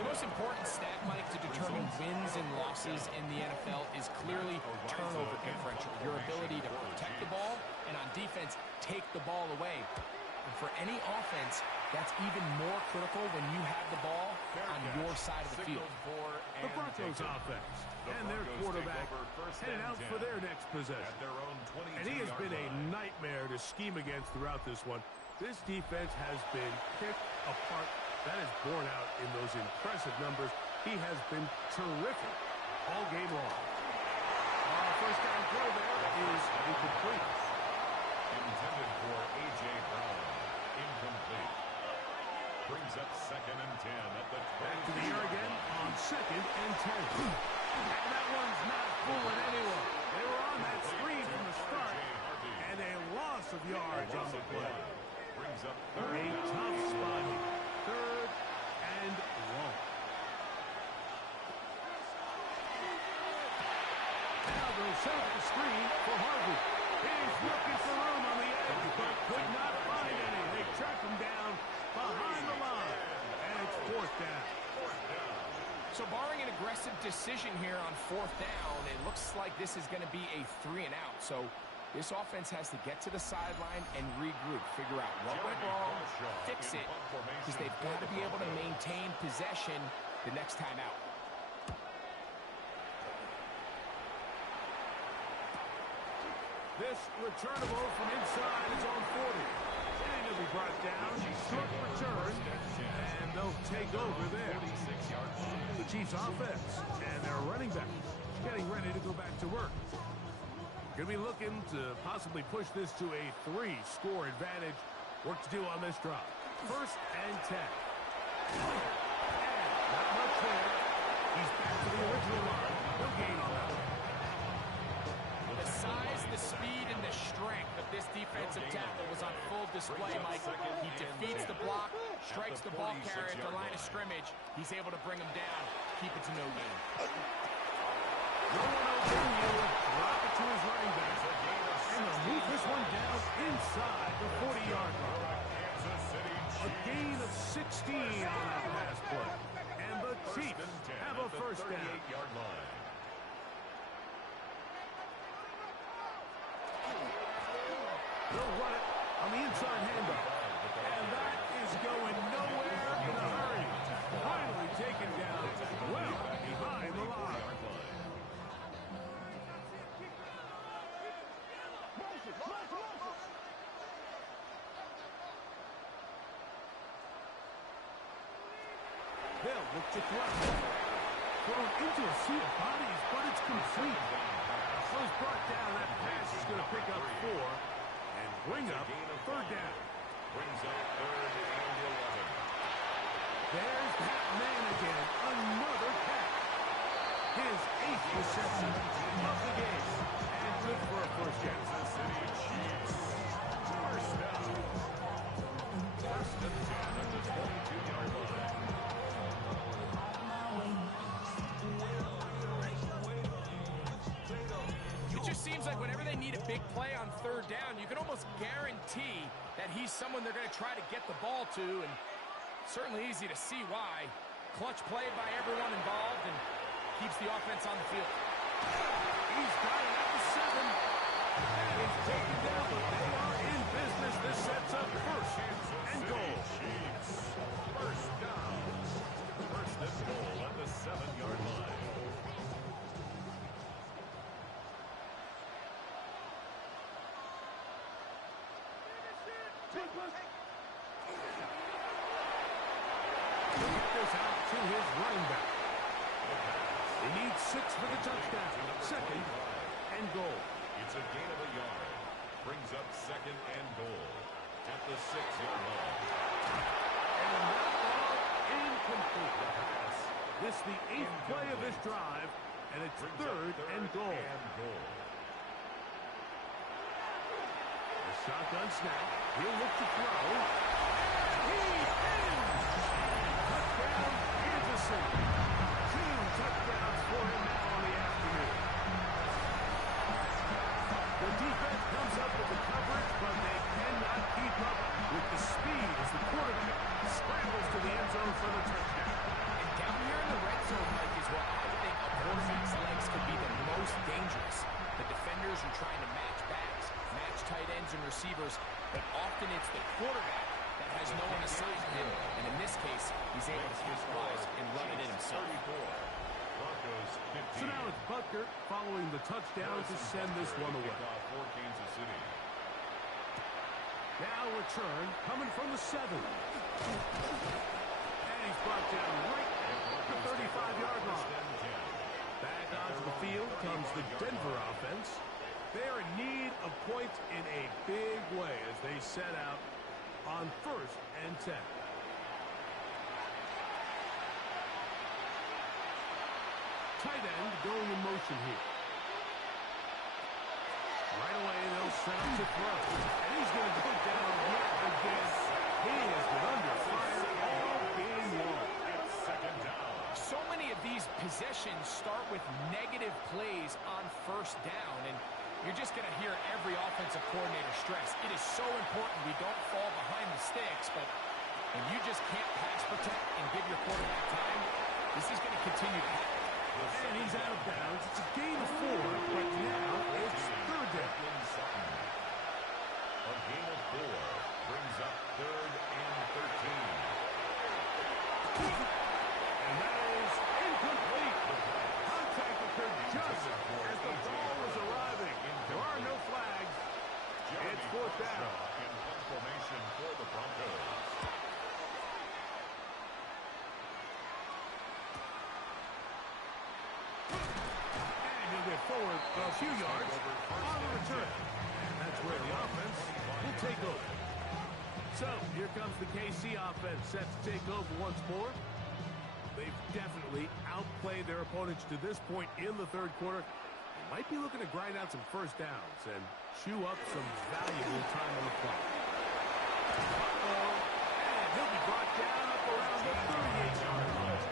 The most important stat, Mike, to determine wins and losses in the NFL is clearly turnover differential. Your ability to protect the ball and on defense, take the ball away. And for any offense, that's even more critical when you have the ball on your side of the field. The Broncos offense and their quarterback headed out for their next possession. And he has been a nightmare to scheme against throughout this one. This defense has been picked apart. That is borne out in those impressive numbers. He has been terrific all game long. First down throw there is incomplete. Intended for A.J. Brown. Incomplete. Brings up 2nd and 10 at the 20. Back to the air again on 2nd and 10. And that one's not fooling anyone. They were on that screen from the start. And a loss of yards on the play. Brings up A tough spot. 3rd and long. Now they'll set up the screen for Harvey. He's looking for room on the edge, but could not find any. They track him down behind the line. And it's 4th down. So barring an aggressive decision here on 4th down, it looks like this is going to be a 3 and out. So this offense has to get to the sideline and regroup, figure out what went wrong, fix it, because they've got to be able to maintain possession the next time out. This returnable from inside is on 40. And he'll be brought down. Short return. And they'll take over there. The Chiefs offense and their running back getting ready to go back to work. Going to be looking to possibly push this to a 3-score advantage. Work to do on this drive. 1st and 10. And not much there. He's back to the original line. No gain on that one. The size, the speed, and the strength of this defensive tackle was on full display, Mike. He defeats the block, strikes the ball carrier at the line of scrimmage. He's able to bring him down, keep it to no gain. No one open, he'll drop it to his running back. And they'll move this one down inside the 40-yard line. A gain of 16 on that pass play. And the Chiefs have a first down. They'll run it on the inside handoff. And that is going nowhere in a hurry. Finally taken down well behind the line. They'll look to throw. Thrown into a sea of bodies, but it's complete. So it's brought down. That pass is going to pick up 4 and bring up third down. Brings up third and 11. There's that man again. Another catch. His 8th reception of the game. And good for a first down. Kansas City Chiefs. First down. First and 10 at the 22-yard line. It just seems like whenever they need a big play on third down, you can almost guarantee that he's someone they're going to try to get the ball to, and certainly easy to see why. Clutch play by everyone involved and keeps the offense on the field. He's got it at the 7. And he's taken down, but they are in business. This sets up first and goal. Chiefs. First down. First and goal at the 7-yard line. He'll get this out to his running back. He needs 6 for the touchdown. Second and goal. It's a gain of a yard. Brings up second and goal at the 6-yard line. And that ball incomplete. This is the 8th play of this drive, and it's third and goal. The shotgun snap. He'll look to throw. He's in! Touchdown, Kansas City. 2 touchdowns for him now on the afternoon. The defense comes up with the coverage, but they cannot keep up with the speed as the quarterback scrambles to the end zone for the touchdown. And down here in the red zone, Mike, is where I think a quarterback's legs could be the most dangerous. The defenders are trying to match backs, match tight ends and receivers, but often it's the quarterback that has no one assigned to him. And in this case, he's able to capitalize and run it in himself. Broncos 15. So now it's Butker following the touchdown to send this one away. For Kansas City. Now return coming from the 7. And he's brought down right at the 35-yard line. Back onto the field comes the Denver offense. They're in need of points in a big way as they set out on first and 10. Tight end going in motion here. Right away, they'll set up to throw. And he's going to go down yet again. He has been under fire all game long. It's second down. So many of these possessions start with negative plays on first down, and you're just going to hear every offensive coordinator stress. It is so important we don't fall behind the sticks, but when you just can't pass protect and give your quarterback time, this is going to continue to happen. And he's out of bounds. It's a gain of 4, but now it's third down. A gain of 4 brings up third and 13. And that is incomplete. Contact occurred just as the ball was arriving. There are no flags. It's fourth down. In punt formation for the Broncos. Forward a few yards on the return. And that's where the offense will take over. So here comes the KC offense set to take over once more. They've definitely outplayed their opponents to this point in the third quarter. They might be looking to grind out some first downs and chew up some valuable time on the clock. And he'll be brought down up around the 38-yard line.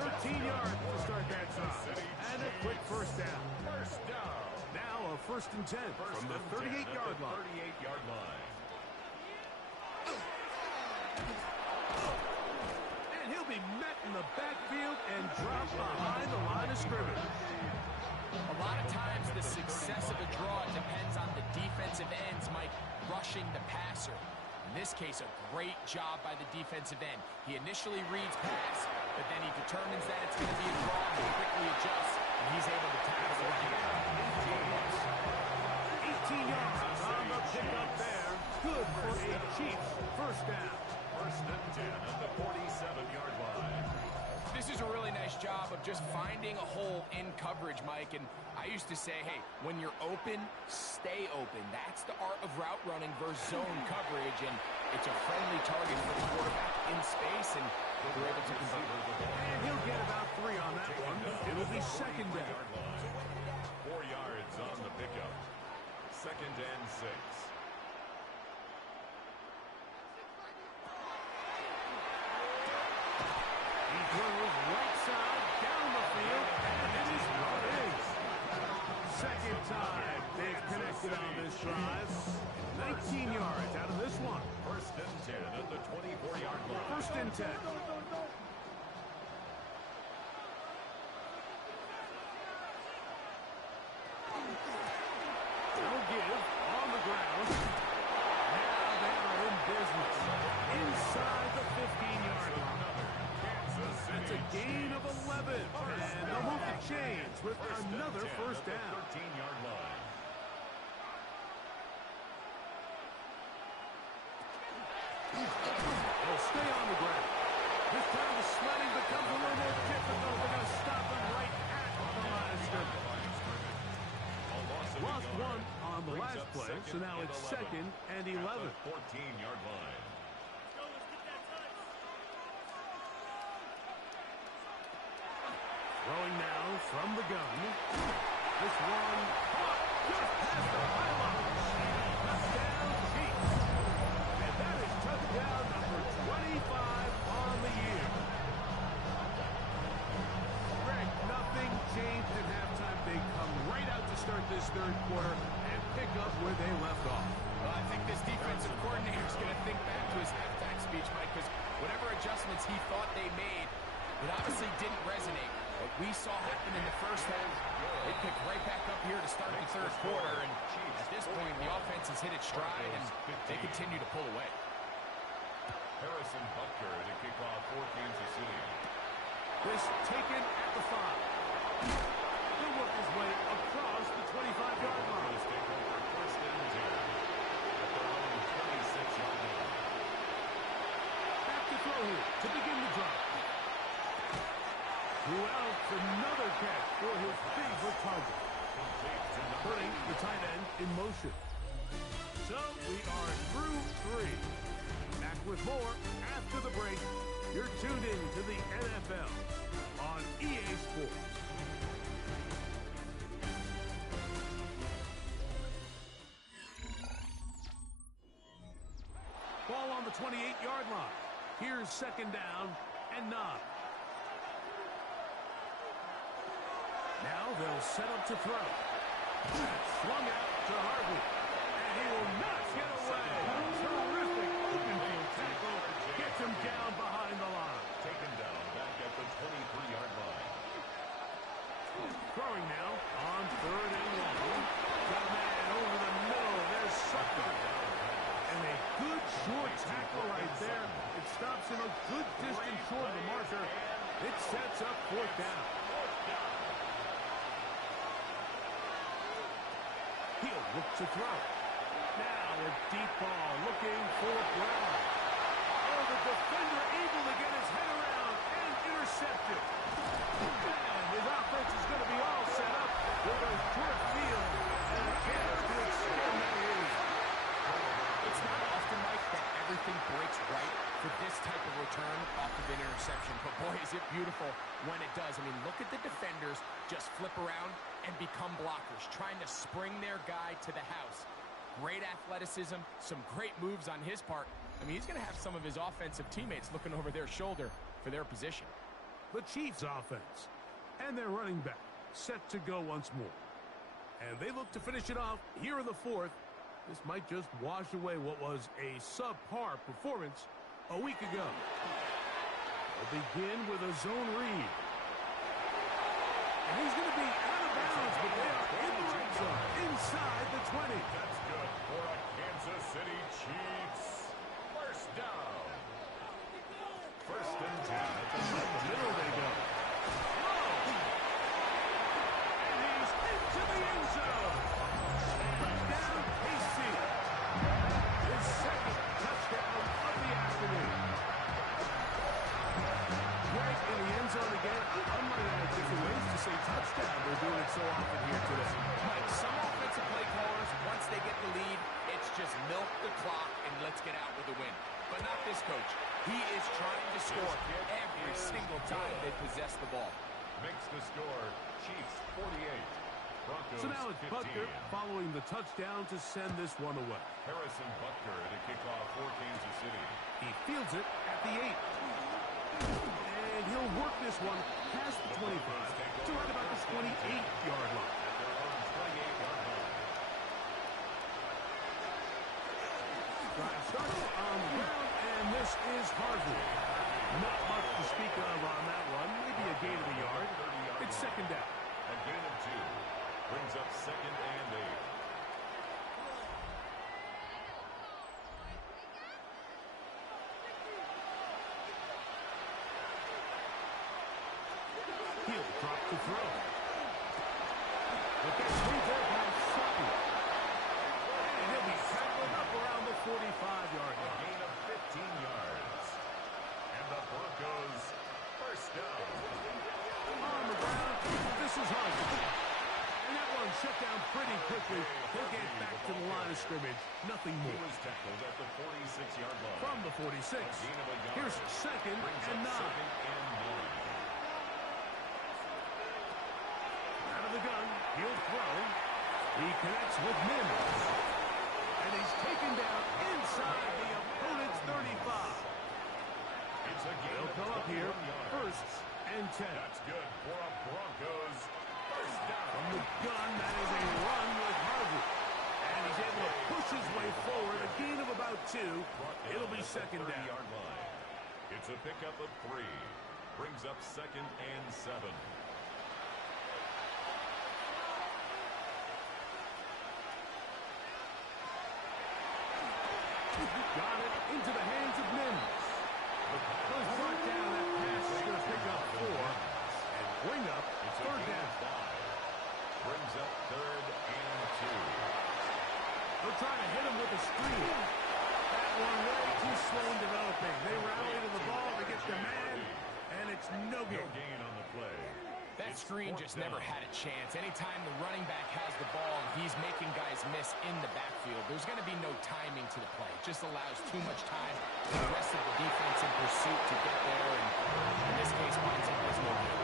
13 yards to start that drive. And a quick first down. First down. Now a first and 10 from the 38-yard line. 38-yard line. And he'll be met in the backfield and dropped behind the line of scrimmage. A lot of times the success of a draw depends on the defensive ends, case, a great job by the defensive end. He initially reads pass, but then he determines that it's going to be a draw and quickly adjusts, and he's able to tackle the running back. 18 yards on the pickup there. Good for a Chiefs first down. First and 10 at the 47-yard line. This is a really nice job of just finding a hole in coverage, Mike. And I used to say, hey, when you're open, stay open. That's the art of route running versus zone coverage. And it's a friendly target for the quarterback in space, and they're able to convert. And he'll get about 3 on that one. It'll be second down. 4 yards on the pickup. Second and 6. Throws right side down the field, and it is brought in. Second time they've connected on this drive. 19 yards out of this one. First and 10 at the 24-yard line. First and 10. They'll give on the ground. Now they are in business. Inside the 15-yard line. That's a gain of 11, and they'll move the chains with another first down. 13-yard line. They'll stay on the ground. This time the sledding becomes a little more difficult. They're going to stop them right at the line of scrimmage. Lost one on the last play, so now it's second and 11. 14-yard line. Throwing now from the gun. This one caught just past the pylon. Touchdown Chiefs. And that is touchdown number 25 on the year. Greg, nothing changed at halftime. They come right out to start this third quarter and pick up where they left off. Well, I think this defensive coordinator is going to think back to his halftime speech, Mike, because whatever adjustments he thought they made, it obviously didn't resonate. What we saw happen in the first half, they picked right back up here to start the third quarter, and at this point, the offense has hit its stride, and they continue to pull away. Harrison Butker to kick off for Kansas City. This taken at the 5. He'll work his way across the 25-yard line. First and 10 at their own 26-yard line. Back to throw here to begin the drive. Throughout another catch for his favorite target. Putting the tight end in motion. So we are through 3. Back with more after the break. You're tuned in to the NFL on EA Sports. Ball on the 28-yard line. Here's second down and 9. Now they'll set up to throw. Swung out to Harvey. And he will not get away. Terrific open field tackle. Gets him down behind the line. Taken down back at the 23-yard line. Throwing now on third and 1. Got a man over the middle. There's Sucker. And a good short tackle right there. It stops him a good distance short of the marker. It sets up fourth down. He'll look to throw. Now a deep ball looking for Brown. Oh, the defender able to get his head around and intercepted. And his offense is going to be all set up with a short field and a chance to extend that lead. It's not often, Mike, that everything breaks right for this type of return off of an interception. But, boy, is it beautiful when it does. I mean, look at the defenders just flip around and become blockers, trying to spring their guy to the house. Great athleticism, some great moves on his part. I mean, he's going to have some of his offensive teammates looking over their shoulder for their position. The Chiefs offense and their running back set to go once more. And they look to finish it off here in the fourth. This might just wash away what was a subpar performance a week ago. They'll begin with a zone read. And he's going to be out of bounds, but they are in the red zone, inside the 20. That's good for a Kansas City Chiefs. First down. First and 10 at the Middle they go. And he's into the end zone. Touchdown, KC. His second touchdown of the afternoon. Right in the end zone again. I'm running out of different ways to say touchdown. They're doing it so often here today. Mike, some offensive play callers, once they get the lead, it's just milk the clock and let's get out with a win. But not this coach. He is trying to score every single time they possess the ball. Makes the score Chiefs 48. Broncos So now it's 15. Butker following the touchdown to send this one away. Harrison Butker to kick off for Kansas City. He fields it at the 8. And he'll work this one past the 25 to right about the 28-yard line. At their own 28-yard line. Drive starts on the ground, and this is Harvey. Not much to speak of on that one. Maybe a gain of a yard. It's second down. A gain of 2. Brings up second and 8. He'll drop to throw. But that's way there by second. And he'll be tackled up around the 45-yard A line. gain of 15 yards. And the Broncos first down. On the ground, this is Harvey. And that one shut down pretty quickly. He'll get back to the line of scrimmage. Nothing He more. was tackled at the 46-yard line. From the 46. A gain of a yard. Here's second Brings and up 9. second and 9. Out of the gun, he'll throw. He connects with Mims. And he's taken down inside the opponent's 35. It's a gain They'll of come up here 21 yards. first and 10. That's good for a Broncos first down. From the gun, that is a run with Harvey. And he's able to push his way forward. A gain of about 2. It'll be second down. 30-yard line. It's a pickup of 3. Brings up second and 7. Got it into the hands of Mims. Those brought down. That pass is going to pick up 4 and bring up It's a third gain down. of 5. Brings up third and 2. They'll try to hit him with a screen. That one way too slow in developing. They rally to the ball to get the man, and it's no No gain. gain on the play. That It's screen fourth just never down. had a chance. Anytime the running back has the ball and he's making guys miss in the backfield, there's going to be no timing to the play. It just allows too much time for the rest of the defense in pursuit to get there, and in this case, winds up as no good.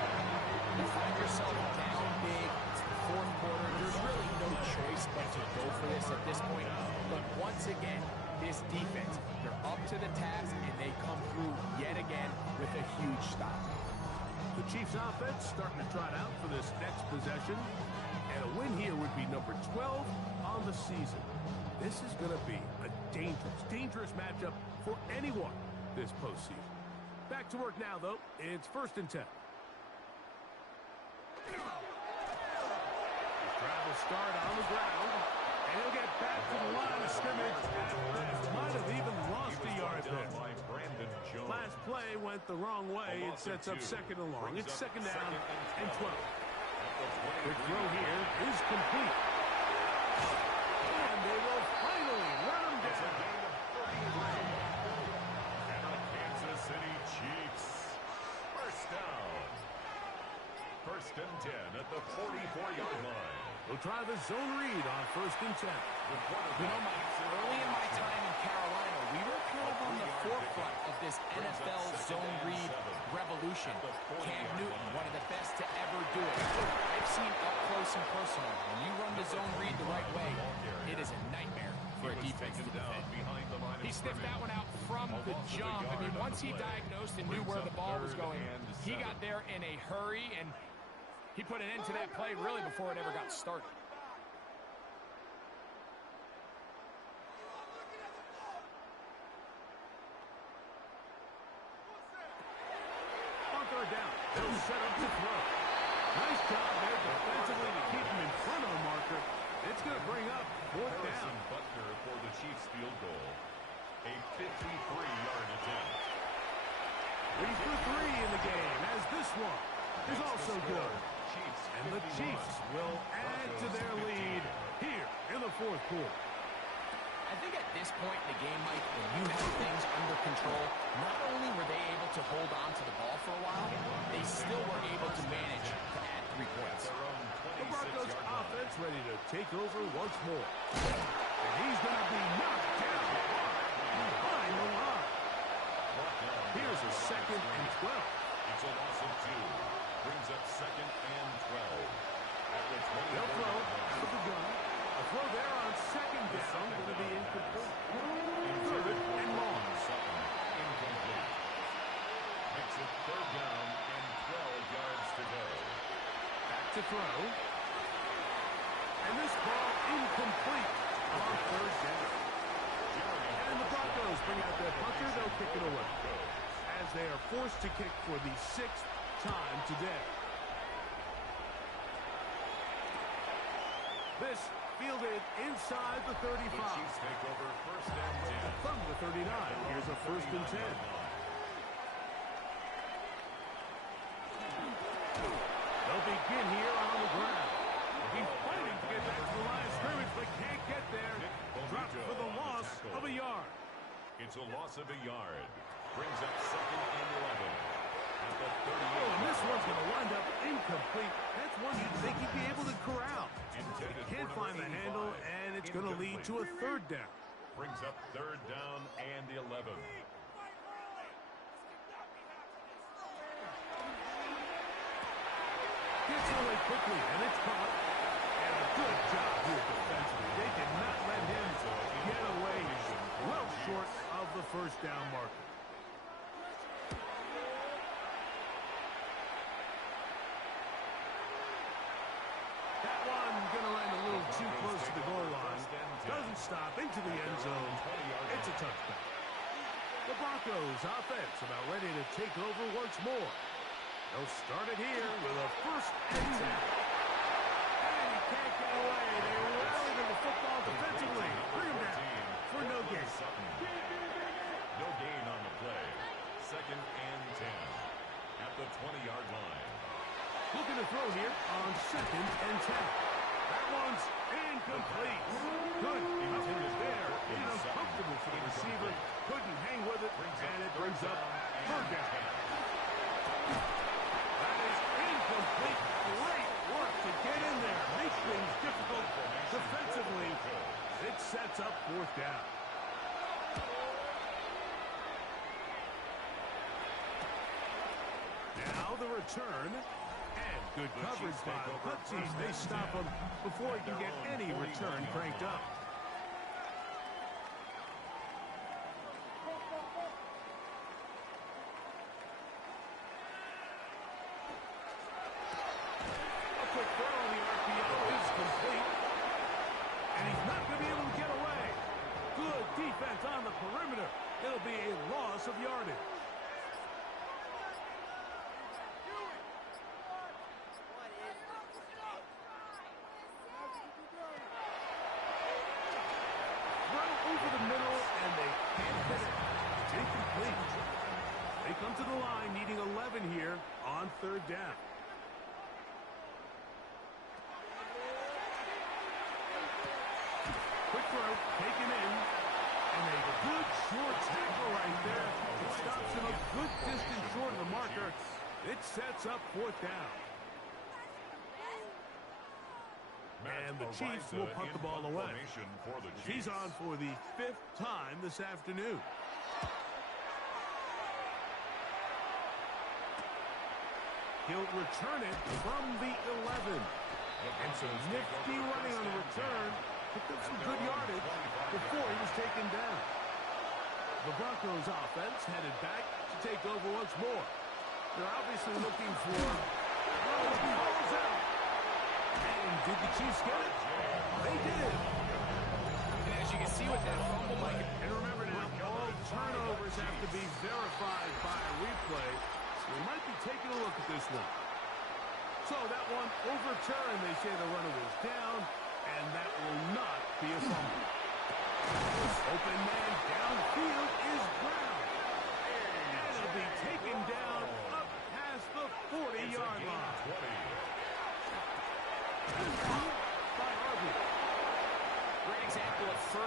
You find yourself down big. It's the fourth quarter. There's really no choice but to go for this at this point. But once again, this defense, they're up to the task, and they come through yet again with a huge stop. The Chiefs offense starting to trot out for this next possession. And a win here would be number 12 on the season. This is going to be a dangerous matchup for anyone this postseason. Back to work now, though. It's first and 10. Travel start on the ground. And he'll get back to the line of scrimmage. And might have even lost a yard there. Last play went the wrong way. It sets up second and long. It's second down and 12. Quick throw here is complete. And they will finally run him down. And the Kansas City Chiefs first down. First and 10 at the 44-yard line. We'll try the zone read on first and 10. You know, Mike, early in my time in Carolina, we were kind of on the forefront of this NFL zone read revolution. Cam Newton, one of the best to ever do it. I've seen up close and personal. When you run the zone read the right way, it is a nightmare for a defense to defend. He sniffed that one out from the jump. I mean, once he diagnosed and knew where the ball was going, he got there in a hurry, and he put an end to that play really before it ever got started. On third down, they'll set up to throw. Nice job there defensively to keep him in front of the marker. It's going to bring up fourth down. Harrison Butker for the Chiefs field goal. A 53 so good. And the Chiefs will add to their lead here in the fourth quarter. I think at this point in the game, Mike, when you have things under control, not only were they able to hold on to the ball for a while, they still were able to manage to add 3 points. The Broncos offense ready to take over once more. And he's going to be knocked down behind the line. Here's a 2nd and 12. It's a loss of 2. Brings up 2nd and 12. They'll throw out of the gun. A throw there on 2nd down going to be incomplete. 3rd and long. Incomplete. Makes it 3rd down and 12 yards to go. Back to throw. And this ball incomplete on 3rd down. And the Broncos bring out their punter. They'll kick it away as they are forced to kick for the 6th time today. This fielded inside the 35. Chiefs take over 1st and 10. From the 39, here's a 1st and 10. They'll begin here on the ground. He's fighting to get back to the line of scrimmage, but can't get there. Dropped for the loss of a yard. It's a loss of a yard. Brings up 2nd and 11. At the 38. Oh, and this one's going to wind up incomplete. That's one you'd think he'd be able to corral. Can't find the handle, and it's going to lead to a 3rd down. Brings up 3rd down and 11. Gets it away quickly, and it's caught. And a good job here defensively. They did not let him get away well short of the 1st down marker. That one going to land a little too close to the goal line. Doesn't stop into the end zone. It's a touchdown. The Broncos offense about ready to take over once more. They'll start it here with a 1st and 10. And he can't get away. They rally to the football defensively. Bring him down for no gain. No gain on the play. 2nd and 10. At the 20-yard line. Looking to throw here on 2nd and 10. That one's incomplete. Good coverage there. Being uncomfortable for the receiver. Couldn't hang with it, and it brings up 3rd down. That is incomplete. Great work to get in there. Make things difficult defensively. It sets up 4th down. Now the return. And good coverage by Hutzies. They stop him before he can get any return cranked up. A quick throw on the RPO is complete. And he's not going to be able to get away. Good defense on the perimeter. It'll be a loss of yardage. Over the middle, and they can't hit it. It's incomplete. They come to the line, needing 11 here on 3rd down. Quick throw, taken in, and a good short tackle right there. It stops him a good distance short of the marker. It sets up 4th down. And the Chiefs will punt the ball away. He's on for the 5th time this afternoon. He'll return it from the 11. And some nifty running on the return. Picked up some good yardage before he was taken down. The Broncos offense headed back to take over once more. They're obviously looking for balls out. And did the Chiefs get it? They did. And as you can see with that fumble, Mike. And remember now, all turnovers have to be verified by a replay. We might be taking a look at this one. So that one overturned. They say the runner was down, and that will not be a fumble. Open man downfield is Brown. And it'll be taken down up past the 40-yard line.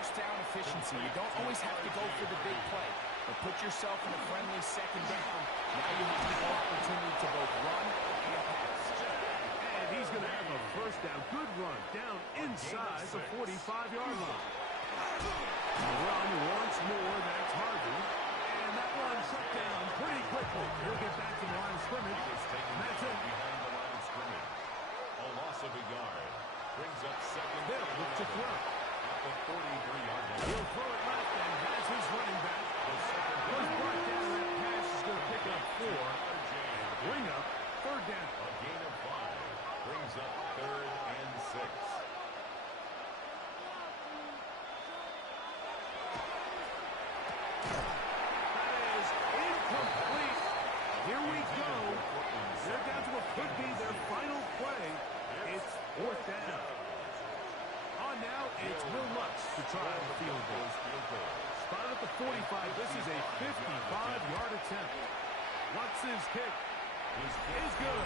first down efficiency. You don't always have to go for the big play, but put yourself in a friendly second down. Now you have the opportunity to both run and pass. And he's going to have a first down. Good run down inside the 45-yard line. Run once more. That's Harvey. And that one shut down pretty quickly. He'll get back to the line of scrimmage. That's it. Behind the line of scrimmage. A loss of a yard. Brings up second. They'll look to throw. At the 43-yard line. He'll throw it left and has his running back. Goes brought down. That pass is going to pick up 4. And bring up third down. A gain of 5. Brings up 3rd and 6. Here we go. They're down to what could be their final play. It's 4th down. On now, it's Will Lutz to try the field goal. Spotted at the 45. This is a 55-yard attempt. Lutz's kick is good.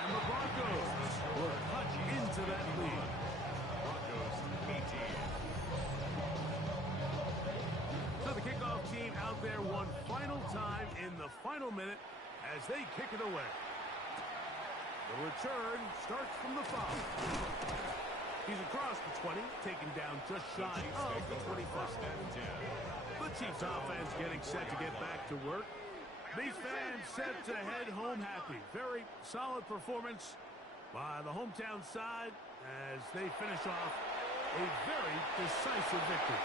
And the Broncos will punch into that lead. Broncos 18. So the kickoff team out there one final time in the final minute as they kick it away. The return starts from the 5. He's across the 20, taken down just shy of the 25. The Chiefs offense getting set to get back to work. These fans set to head home happy. Very solid performance by the hometown side as they finish off a very decisive victory.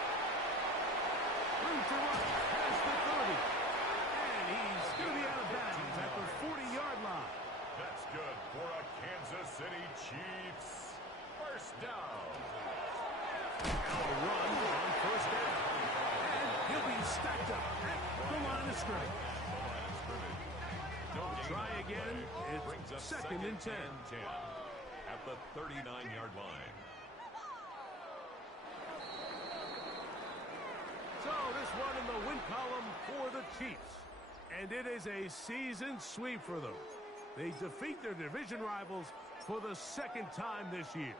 Room to run past the 30. And he's going to be out of bounds at the 40-yard line. That's good for a Kansas City Chiefs. First down. Now a run on first down. And he'll be stacked up at the line of scrimmage. Try again. It's second and 10. At the 39-yard line. So this one in the win column for the Chiefs. And it is a season sweep for them. They defeat their division rivals for the 2nd time this year.